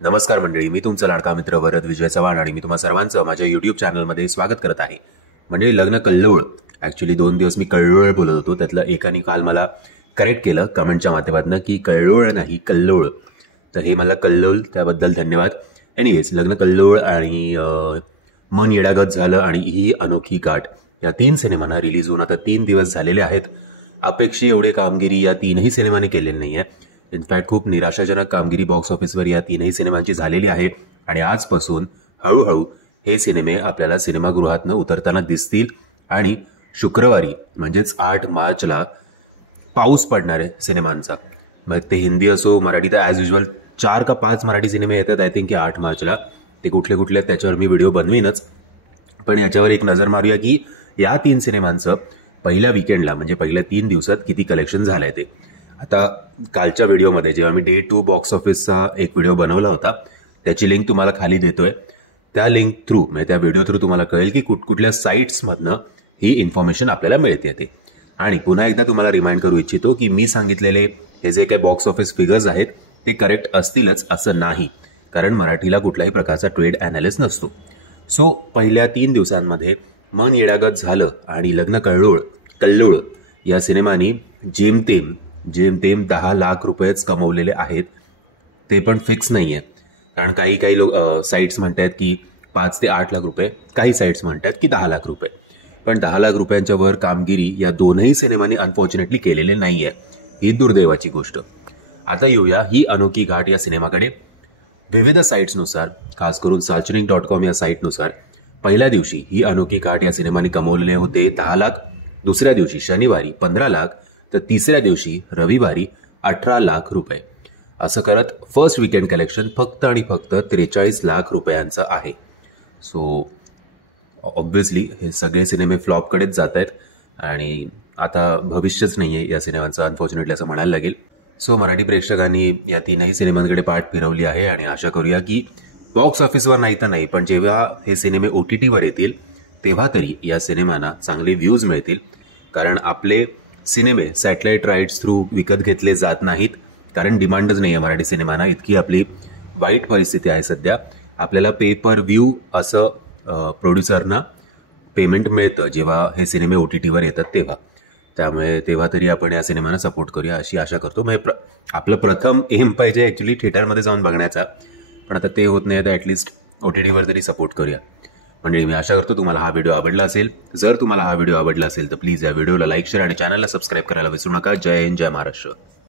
नमस्कार मंडळी, मी तुमचा लाडका मित्र वरद विजय चव्हाण आणि मी तुम्हा सर्वांचं माझ्या यूट्यूब चॅनलमध्ये स्वागत करत आहे. म्हणजे लग्न कल्लोळ, ॲक्च्युली 2 दिवस मी कल्लोळ बोलत होतो, त्यातलं एकाने काल मला करेक्ट केलं कमेंटच्या माध्यमातून की कल्लोळ नाही कल्लोळ. तर हे मला कल्लोळ त्याबद्दल धन्यवाद. एनिवेज, लग्न कल्लोळ आणि मन येडागत झालं आणि ही अनोखी गाठ या 3 सिनेमांना रिलीज होऊन आता 3 दिवस झालेले आहेत. अपेक्षी एवढे कामगिरी या 3ही सिनेमाने केलेली नाही आहे. इनफॅक्ट खूप निराशाजनक कामगिरी बॉक्स ऑफिसवर या 3ही सिनेमांची झालेली आहे आणि आजपासून हळूहळू हे सिनेमे आपल्याला सिनेमागृहातनं उतरताना दिसतील आणि शुक्रवारी म्हणजेच 8 मार्चला पाऊस पडणार आहे सिनेमांचा. मग ते हिंदी असो मराठी, तर ॲज युजल 4 का 5 मराठी सिनेमे येतात आय थिंक की 8 मार्चला. ते कुठले कुठले त्याच्यावर मी व्हिडिओ बनवीनच, पण याच्यावर एक नजर मारूया की या 3 सिनेमांचं पहिल्या विकेंडला म्हणजे पहिल्या 3 दिवसात किती कलेक्शन झालं आहे ते. आता कालच्या व्हिडिओमध्ये जेव्हा मी डे 2 बॉक्स ऑफिसचा एक व्हिडिओ बनवला होता, त्याची लिंक तुम्हाला खाली देतोय. त्या लिंक थ्रू म्हणजे त्या व्हिडिओ थ्रू तुम्हाला कळेल की कुठकुठल्या साईट्समधनं ही इन्फॉर्मेशन आपल्याला मिळते ते. आणि पुन्हा एकदा तुम्हाला रिमाइंड करू इच्छितो की मी सांगितलेले हे जे काही बॉक्स ऑफिस फिगर्स आहेत ते करेक्ट असतीलच असं नाही, कारण मराठीला कुठल्याही प्रकारचा ट्रेड ॲनालिस्ट नसतो. सो पहिल्या 3 दिवसांमध्ये मन येडागत झालं आणि लग्न कल्लोळ या सिनेमानी जेमतेम 10 लाख रुपयेच कमवलेले आहेत. ते पण फिक्स नाही आहे, कारण काही लोक साईट्स म्हणतात की 5 ते 8 लाख रुपये, काही साईट्स म्हणतात की 10 लाख रुपये. पण 10 लाख रुपयांच्या वर कामगिरी या दोनही सिनेमांनी अनफॉर्च्युनेटली केलेले नाही आहे. ही दुर्दैवाची गोष्ट. आता येऊया ही अनोखी घाट या सिनेमाकडे. विविध साईट्सनुसार, खास करून salchinik.com या साईटनुसार पहिल्या दिवशी ही अनोखी घाट या सिनेमाने कमवलेले होते 10 लाख, दुसऱ्या दिवशी शनिवारी 15 लाख, तर तिसऱ्या दिवशी रविवारी 18 लाख रुपये. असं करत फर्स्ट वीकेंड कलेक्शन फक्त आणि फक्त 43 लाख रुपयांचं आहे. सो ऑब्व्हियसली हे सगळे सिनेमे फ्लॉपकडेच जात आहेत आणि आता भविष्यच नाही आहे या सिनेमांचं, अनफॉर्च्युनेटली असं म्हणायला लागेल. सो मराठी प्रेक्षकांनी या 3ही सिनेमांकडे पाठ फिरवली आहे आणि आशा करूया की बॉक्स ऑफिसवर नाही तर नाही, पण जेव्हा हे सिनेमे OTTवर येतील तेव्हा तरी या सिनेमांना चांगले व्ह्यूज मिळतील. कारण आपले सिनेमे सॅटेलाइट राईट्स थ्रू विकत घेतले जात नाहीत, कारण डिमांडच नाही आहे मराठी सिनेमांना. इतकी आपली वाईट परिस्थिती आहे सध्या. आपल्याला पे पर व्ह्यू असं प्रोड्युसरना पेमेंट मिळतं जेव्हा हे सिनेमे OTTवर येतात तेव्हा. त्यामुळे तेव्हा तरी आपण या सिनेमांना सपोर्ट करूया अशी आशा करतो. म्हणजे आपलं प्रथम एम पाहिजे ॲक्च्युली थिएटरमध्ये जाऊन बघण्याचा, पण आता ते होत नाही, तर ॲटलिस्ट OTTवर तरी सपोर्ट करूया. म्हणजे मी आशा करतो तुम्हाला हा व्हिडिओ आवडला असेल. जर तुम्हाला हा व्हिडिओ आवडला असेल तर प्लीज या व्हिडिओला लाईक, शेअर आणि चॅनलला सबस्क्राईब करायला विसरू नका. जय हिंद, जय महाराष्ट्र.